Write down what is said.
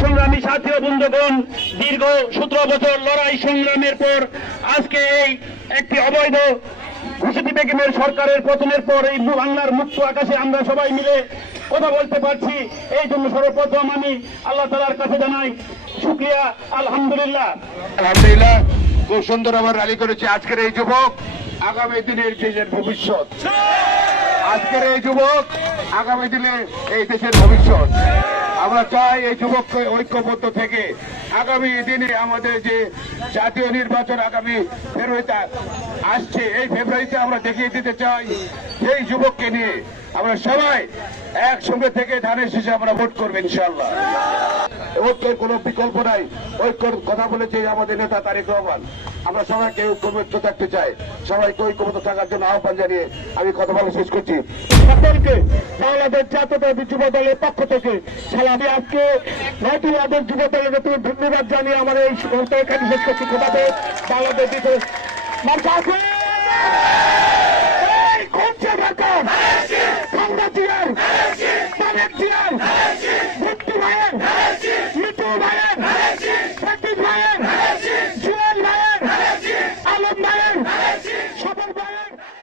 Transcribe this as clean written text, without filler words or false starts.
সংগ্রামী সাথী ও বন্ধুগণ, দীর্ঘ 17 বছর লড়াই সংগ্রামের পর আজকে এই একটি অবৈধ ঘুষিতি বেগমের সরকারের পতনের পর এই বাংলার মুক্ত আকাশে আমরা সবাই মিলে কথা বলতে পারছি। এই জন্য সর্বপ্রথম আমি আল্লাহ তাআলার কাছে জানাই শুকরিয়া। আলহামদুলিল্লাহ। আলহামদুলিল্লাহ, খুব সুন্দর আমার র্যালি করেছে। আজকের এই যুবক আগামী দিনের দেশের ভবিষ্যৎ। আজকের এই যুবক আগামী দিনে এই দেশের ভবিষ্যৎ। আমরা চাই এই যুবককে ঐক্যবদ্ধ থেকে আগামী দিনে আমাদের যে জাতীয় নির্বাচন আগামী ফেব্রুয়ারিতে আসছে, এই ফেব্রুয়ারিতে আমরা দেখিয়ে দিতে চাই এই যুবককে নিয়ে আমরা সবাই একসঙ্গে থেকে ধানের শীষে আমরা ভোট করবো ইনশাআল্লাহ। ঐক্যের কোনো বিকল্প নাই। ঐক্যের কথা বলেছে আমাদের নেতা তারেক রহমান। আমরা সবাইকে ঐক্যবদ্ধ থাকতে চাই, সবাইকে ঐক্যবদ্ধ থাকার জন্য আহ্বান জানিয়ে আমি কথা বলা শেষ করছি। সকলকে বাংলাদেশ জাতীয়তাবাদী যুব দলের পক্ষ থেকে সালামি। আজকে নয়টি আদেশ যুব দলের ধন্যবাদ জানিয়ে আমার এই এখানে শেষ করছি। খোদাবে বাংলাদেশ মার্কা আছে কোনছে মার্কা কামরা জিয়ার তারেক জিয়ার ভর্তি ভাইয়ের